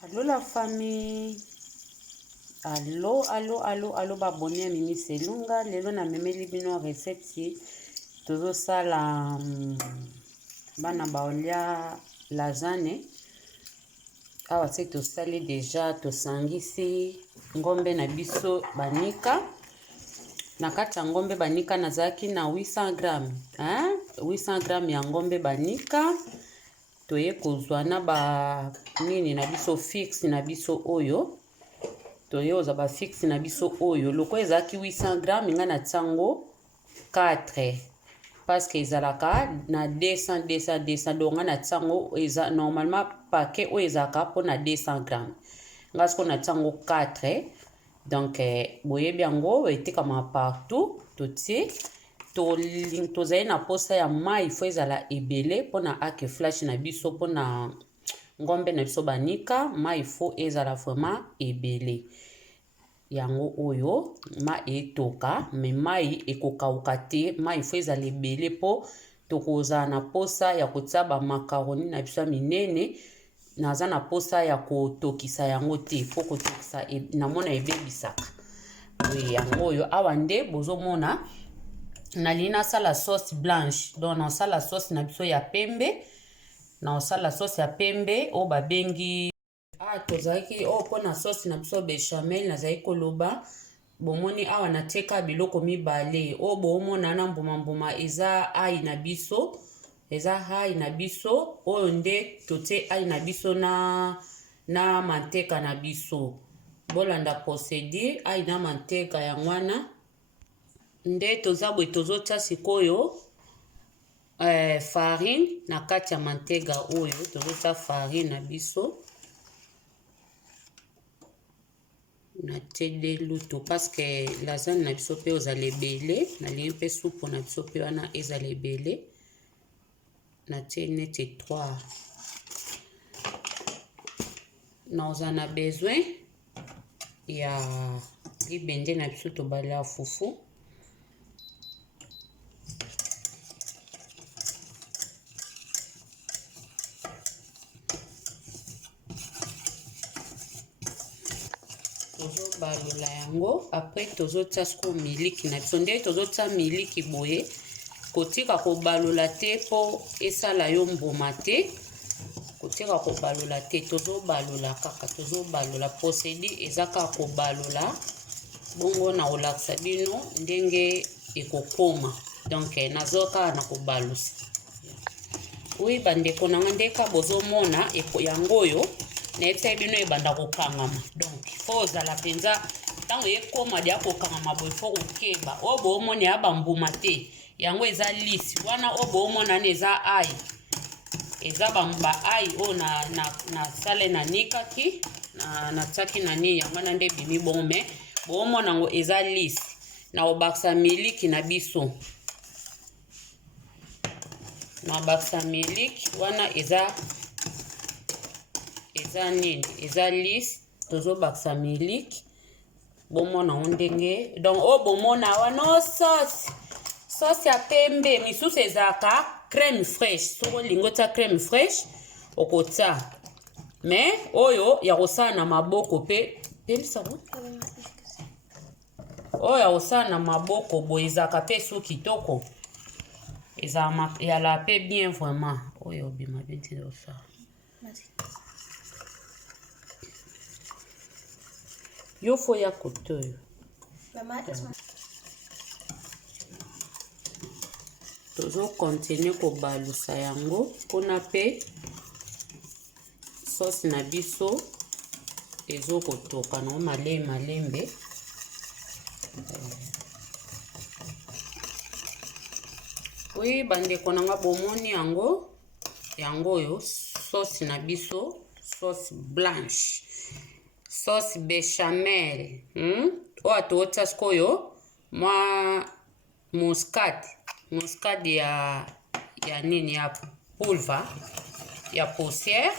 Allô la famille. Allô, allô, allô, allô, baboni ya Mimi Selunga. Lelo na memeli bino recette tozo sala bana baolia lasagne. Awa se tosali déjà tosangisi ngombe na biso banika. Na kati ya ngombe banika nazaki na 800 grammes, 800 grammes ya ngombe banika. Toye kozwa na ba nini na biso fixe na biso oyo. Toye oza ba fixe na biso oyo. Loko ezaki 800 grammes nga na tango 4. Parce que ezalaka na 200. Donc nga na tango eza normalement paquet oyo ezalaka po na 200 grammes. Nga siko na tango 4. Donc boyebi yango etekama partout. Totie tozali na posa ya mai fo ezala ebele pona ake flash na biso pona ngombe na biso banika mai fo ezala vraiment ebele yango oyo ma etoka me mai ekokauka te mai fo ezala ebele po tokozala na posa ya kotia ba macaroni na biso minene naza na posa ya kotokisa yango te po kotokisa namona ebebisaka yango oyo awa nde bozomona nalingi nasala sauce blanche. Donc nasala sauce na biso ya pembe. Nasala sauce ya pembe o babengi tozalaki pona sauce na biso bechamel nazali koloba bomoni awa nateka biloko mibale o bomona na mbuma eza ai na biso. Eza ai na biso oyo nde totie ai na biso na manteka na biso. Bolanda procédure ai na manteka ya ngwana nde toza boye tozotia sikoyo farine na kati ya mantega oyo tozotia farine na biso na tede luto parce que lasagne na biso pe ozala ebele nalingi mpe supu na biso pe wana ezala ebele na tie neti 3 na oza na besoin ya libende na biso tobalela fufu balola yango après tozotia siko miliki na biso nde tozotia miliki boye kotika kobalola te po esala yo mbuma te kotika kobalola te tozobalola kaka tozobalola procédure eza kaka kobalola bongo na olakisa bino ndenge ekokoma donc nazoka na kobalusa oui bandeko nanga ndeka bozomona yango oyo nete bino ebanda kokangama donc fo ozala penza tango ekoma dia kokangama boye fo kokeba obo omoni ya bambuma te yango eza lisi wana obo omona eza ai eza bamba ai o na sale na nikaki na tsaki na ni yango na nde bimi bongo me bo omona ngo eza lisi na obaksa miliki na biso na baksa miliki wana eza nini eza lisse tozobakisa miliki bomona ondenge donc o bomona wana sauce ya pembe misusu ezalaka crème fraîche soko lingo tia crème fraîche okotia mais oyo ya kosala na maboko pe pelisako oyo ya kosala na maboko boye ezalaka pe su kitoko ezala pe bien vraiment oyo obima beti osala yo fo ya kotoyo tozo continue kobalusa yango mpona pe sauce na biso ezokotoka no malembe oui bandeko nanga bomoni yango oyo sauce na biso sauce blanche sauce bechamel oyo totia sikoyo mwa muscade ya nini ya pulver ya poussière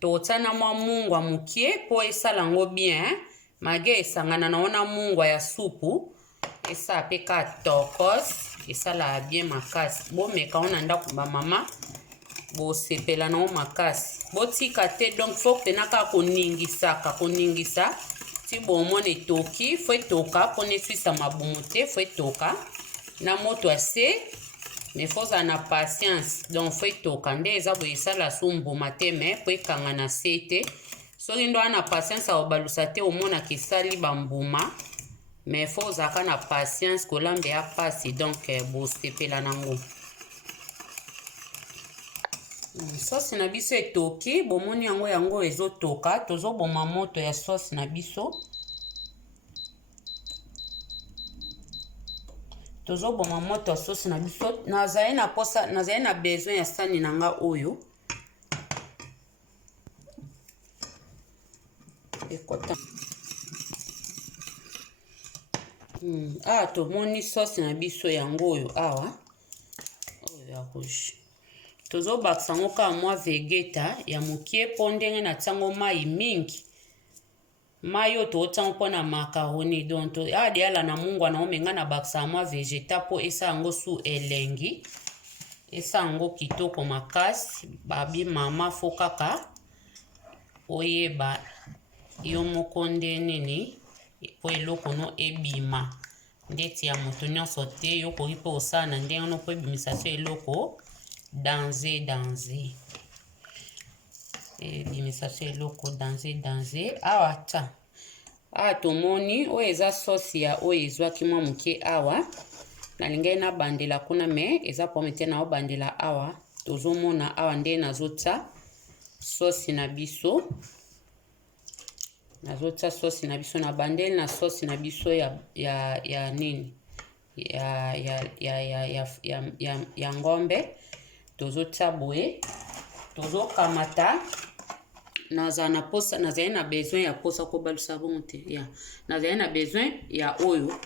totia na mwa mungwa mukie po esala yango bien mage esangana na ona mungwa ya supu esala pe ka tokos esala bien makasi bomeka ona ndako ba mama bosepela na makasi botika te. Donc faut penaka koningisa ti bomona etoki fo etoka mpona eswisa mabumu te, fo etoka na moto ase, mais faut za na patience. Donc fo etoka nde eza boye esala su mbuma te, mais po ekanga na se te. Soki ndo ana patience aobalusa te omonaka esali bambuma, mais faut ozalaka na patience kolamba ya pasi. Donc bosepela nango. Sosi na biso etoki, bomoni yango ezotoka, tozoboma moto ya sosi na biso. Tozoboma moto ya sosi na biso. Nazali na besoin ya sani na nga oyo. Ekota. Tomoni sosi na biso yango oyo awa. Oyo ya rouge. Tozobakisa yango kaka mwa vegeta ya mokie mpo ndenge na tiango mai mingi. Mai oyo totiango mpona makaroni. Donc adiala na mungwa na omenga na bakisa mwa vegeta mpo esa yango su elengi. Esa yango kitoko makasi. Babi mama fo kaka oyeba yo moko nde nini po eloko no ebima. Ndeti ya moto nyonso te yo koki mpe osala na ndenge no po ebimisa so eloko danger. Ebimisa so eloko danger. Awa ta. Tomoni oyo eza sosi ya oyo ezwaki mwa moke awa. Nalingai na bandela kuna me eza pome te na obandela awa. Tozomona awa nde nazota sosi na biso. Nazota sosi na biso na bandeli na sosi na biso ya nini? Ya ngombe. Tozota boye. Tozokamata. Nazali na besoin ya posa ko balusa bongo te. Ya. Nazali na besoin ya oyo.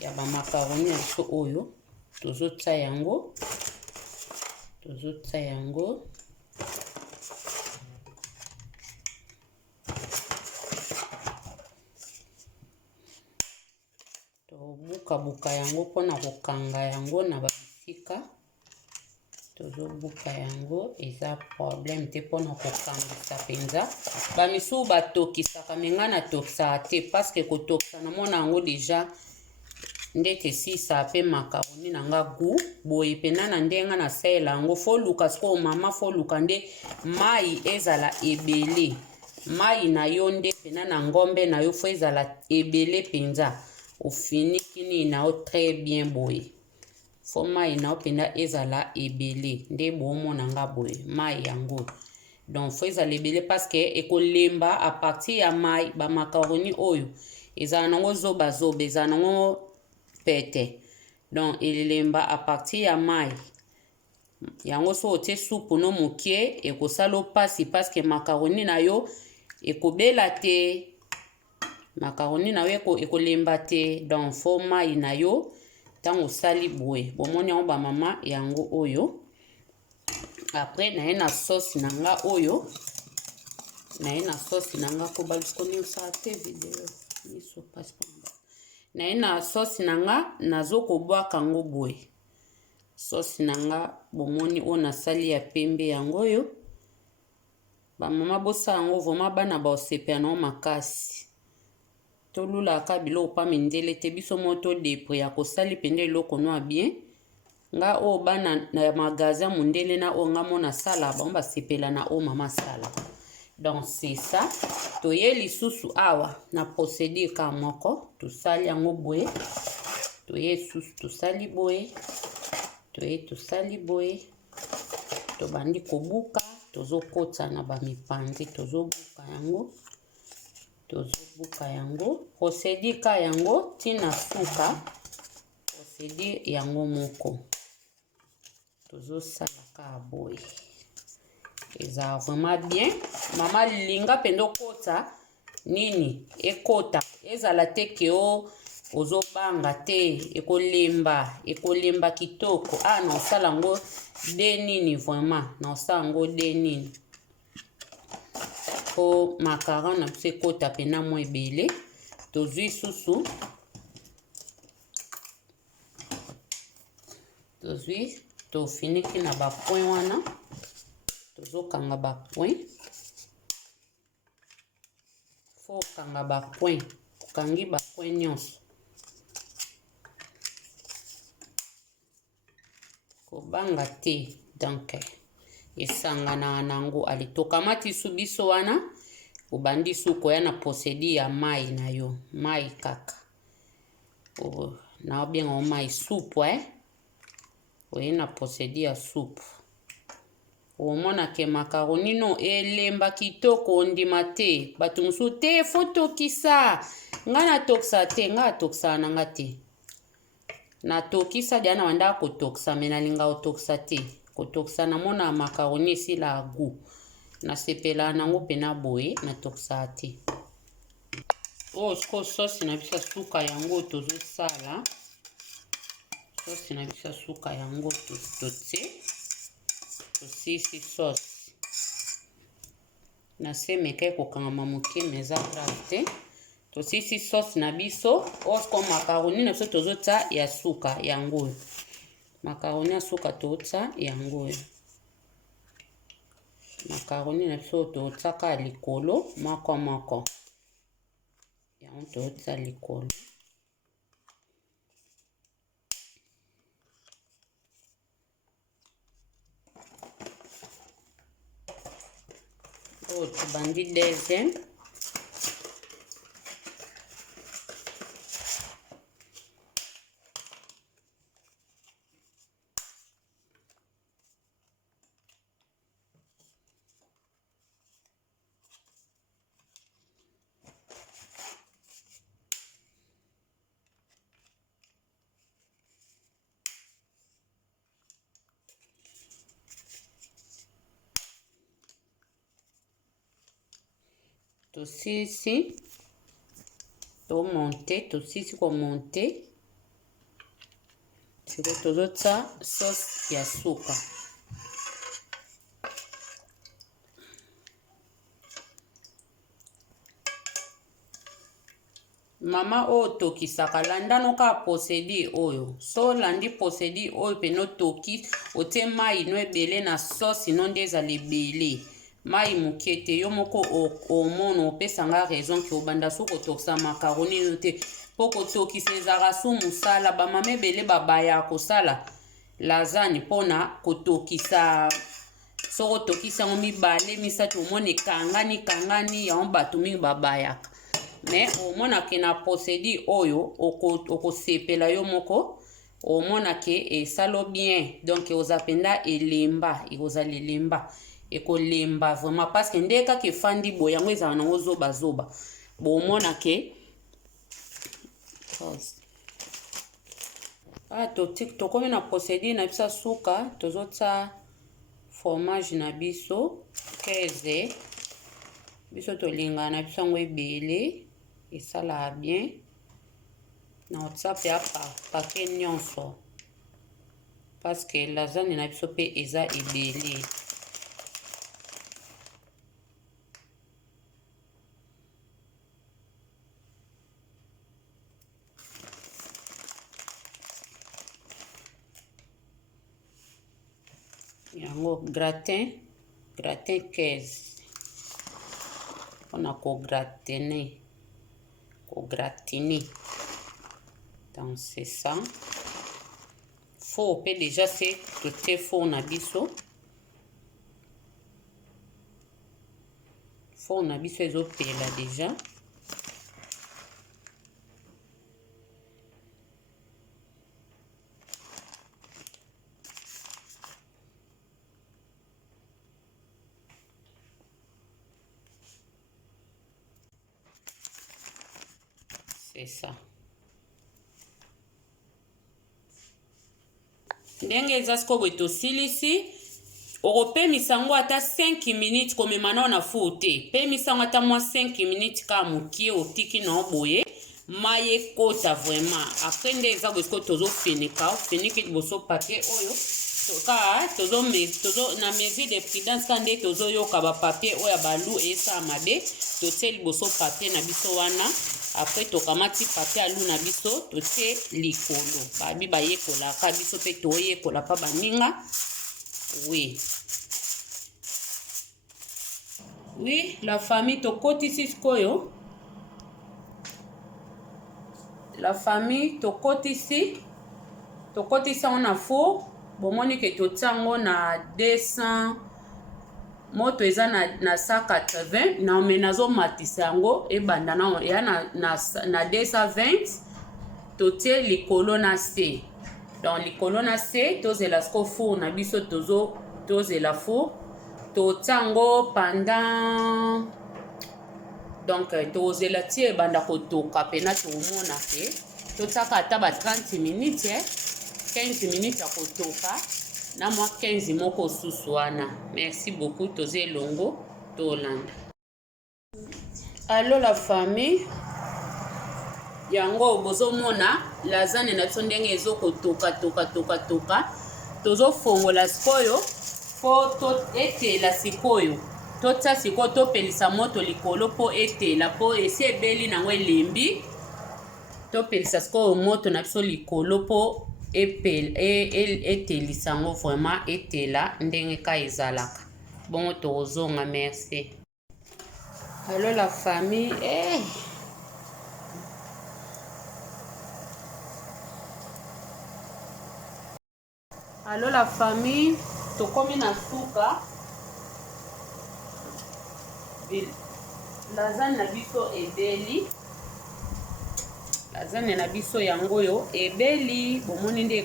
Ya ba macaroni ya biso oyo. Tozota yango. Tobuka yango mpona kokanga yango na babisika. Tozobuka yango eza problème te mpona kokangisa penza. Bamisu batokisaka menga na tokisa te parce que kotokisa na mona yango déjà ndete sisa pe macaroni na nga goût boye pena na ndenga na sela yango fo luka sko mama fo luka nde mai ezala ebele. Mai na yo nde pena na ngombe na yo fo ezala ebele penza. Ofinikini na o très bien boye. Fo mai na openda ezala ebele nde bomona nga boye mai yango. Donc fo ezala ebele parce que ekolemba a partir ya mai ba macaroni oyo ezala nango zoba ezala nango pete. Donc elemba a partir ya mai yango so otie soupe no mokie ekosala pasi parce que macaroni na yo ekobela te. Macaroni na yo ekolemba te. Donc fo mai na yo tango sali boye bomoni yango ba mama yango oyo. Après na ye na sauce na nga oyo. Na ye na sauce na nga ko balikoni sa te video miso passe pas. Na ye na sauce na nga nazoko bwaka ngo boye. Sauce na nga bomoni o na sali ya pembe yango oyo. Ba mama bosa yango vraiment bana ba osepela na makasi. Tolula ka bilo pa mindele te biso moto depre ya kosali pende eloko no bien. Nga o bana na magasin mundele na o nga mona sala ba sepela na o mama sala. Donc c'est ça. Toye lisusu awa na procédure ka moko tosali yango boye. Toye lisusu tosali boye. Tosali boye. Tobandi kobuka tozokota na ba mipanzi tozobuka yango. Procédure ka yango tina suka. Procédure yango moko. Tozosala ka boye. Eza vraiment bien. Mama linga pendo kota nini ekota ezala te ke o ozobanga te ekolemba kitoko. Na osala ngo de nini vraiment na osala ngo de nini. Po macaron na biso ekota pena mo ebele. Tozwi susu. Tofiniki na ba point wana. tozokanga ba point. Faut kanga ba point. Kangi ba point nyonso. Kobanga te donc esangana nango ali tokamati subiso wana ubandi suko ya na posedi ya mai na yo mai kaka na bien o mai soupe oye na posedi ya soupe omona ke macaroni no elemba kitoko ondima te bato mosusu te fotokisa nga na tokisa te nga atokisa na nga te na tokisa dia na wanda kotokisa me nalinga otokisa te kotokisa na mona macaroni esila goût na sepela nango pena boye na tokisa te siko sauce na bisa suka yango tozosala sauce na bisa suka yango totie tosisi sauce na se meke kokangama moke meza grave te tosisi sauce na biso osko macaroni na biso tozota ya suka yango macaroni ya suka tozota yango macaroni na biso tozotaka likolo moko yango tozota likolo tobandi deuxième tosisi tosisi komonte siko tozota sauce ya suka mama oyo tokisaka landa noka posedi oyo so landi posedi oyo pe no toki otie mai no ebele na sauce no nde ezala ebele mai moke te yo moko omona opesanga raison ke obanda so kotokisa macaroni no te mpo kotokisa ezalaka su mosala bamama ebele babaya kosala lasagne mpona kotokisa so kotokisa yango mibale misato omona ekangani yango bato mingi babayaka me omonake na posedi oyo okosepela yo moko omonake esalo bien donc oza penda elemba ekozala elemba ekolemba vraiment parce que nde kaka efandi boye yango ezala nango zobazoba bomonake tokomi na posedi na biso suka tozota fromage na biso 15 biso tolingana na biso yango ebele esalaka bien na otia pe apake nyonso parce que lasagne na biso pe eza ebele yango gratin 15 on a kogratiner donc c'est ça faux pe déjà c'est tout est faux na biso ezopela déjà c'est ça ndenge eza siko boye tosilisi okopemisa yango ata 5 minutes komema nao na fu te pemisa yango ata mwa 5 minutes kaka mokie otiki nao boye mai ekota vraiment apres nde eza boye siko tozofinika ofiniki liboso papier oyo na mesure de prudence ka nde tozoyoka bapapier oyo ya balu eyesala mabe totie liboso papier na biso wana apres tokamati papier alu na biso totie likolo babi bayekolaka biso mpe toyekola pa baninga oui Oui, la famille tokotisi sikoyo. La famille tokotisi on a faux. Bomoni ke totango na 200 moto eza na 180 na menazo matisa yango e banda na ya na 220 totie likolo na C. Donc likolo na C tozela sko four na biso tozela four totango pendant donc tozela tie banda kotoka pena tomona ke totaka ata ba 30 minutes 15 minutes ya kotoka na mwa 15 moko susu wana. Merci beaucoup toze longo tolanda. Allo la famille yango bozomona lasagne na biso ndenge ezokotoka toka tozo fongola sikoyo po etela sikoyo totia sikoyo topelisa moto likolo po etela po esi ebeli nango elembi topelisa sikoyo moto na biso likolo po etelisa yango vraiment etela ndenge ka ezalaka bongo tozonga. Merci. Allo la famille Allo la famille tokomi na suka lasagne na biso ebeli. Lasagne na biso yango yo ebeli bomoni nde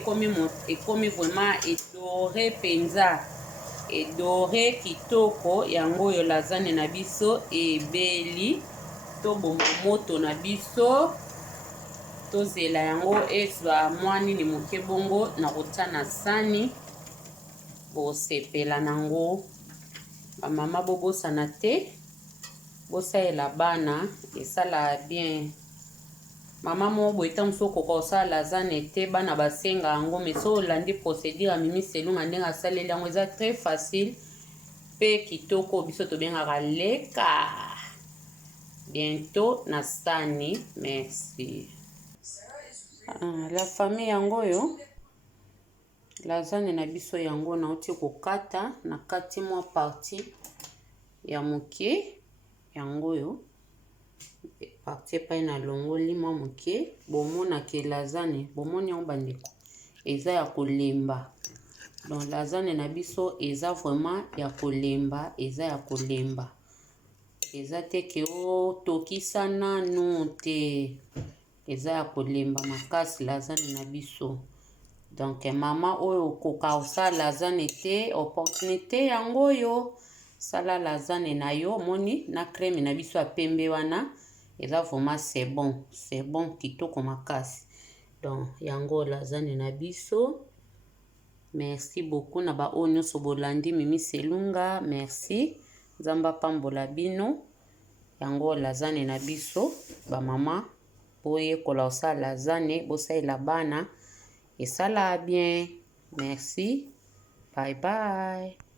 ekomi vraiment edoré penza edoré kitoko yango yo lasagne na biso ebeli to bomba moto na biso tozela yango ezwa mwani ni moke bongo na kotia na sani bosepela nango bamama bobosana te bosalela bana esala bien. Mama mo boita msoko kosala lasagne te bana basenga yango mais so olandi procédure Mimi Selunga ndenge asaleli yango eza très facile pe kitoko biso tobengaka leka. Bientôt na sani. Merci. La famille yango yo lasagne na biso yango nauti kokata na kati mwa partie ya moke yango yo partie pa na longoli mwa moke bomona ke lasagne bomoni yango bandeko eza ya kolemba. Donc lasagne na biso eza vraiment ya kolemba eza te ke tokisa nanu te eza ya kolemba makasi lasagne na biso. Donc mama oyo koka osala lasagne te opportunité yango yo sala lasagne na yo moni na crème na biso ya pembe wana eza vraiment c'est bon kitoko makasi. Donc yango lasagne na biso. Merci beaucoup na ba oyo nyonso bolandi Mimi Selunga. Merci nzamba pambola bino yango lasagne na biso ba mama boyekola osala lasagne bosalela bana esala bien. Merci, bye bye.